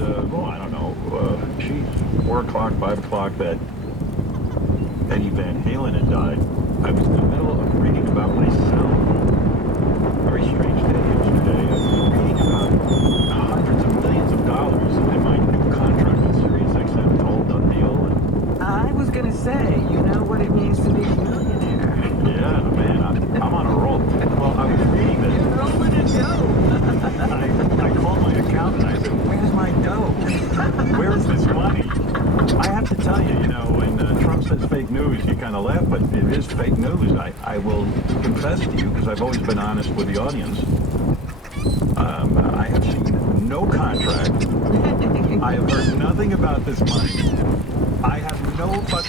well, I don't know, 4 o'clock, 5 o'clock, that Eddie Van Halen had died. I was in the middle of reading about myself. Very strange day yesterday. I was reading about hundreds of millions of dollars in my new contract with Sirius XM. It's all done deal. And I was gonna say, you know what it means to be a millionaire. yeah, man, I'm on a roll. Well, I was reading this. You're rolling in dough. I called my accountant. I said, "Where's my dough? Where's this money?" I have to tell you, when Trump says fake news, you kind of laugh, but it is fake news. I will confess to you, because I've always been honest with the audience. I have seen no contract. I have heard nothing about this money. I have no fucking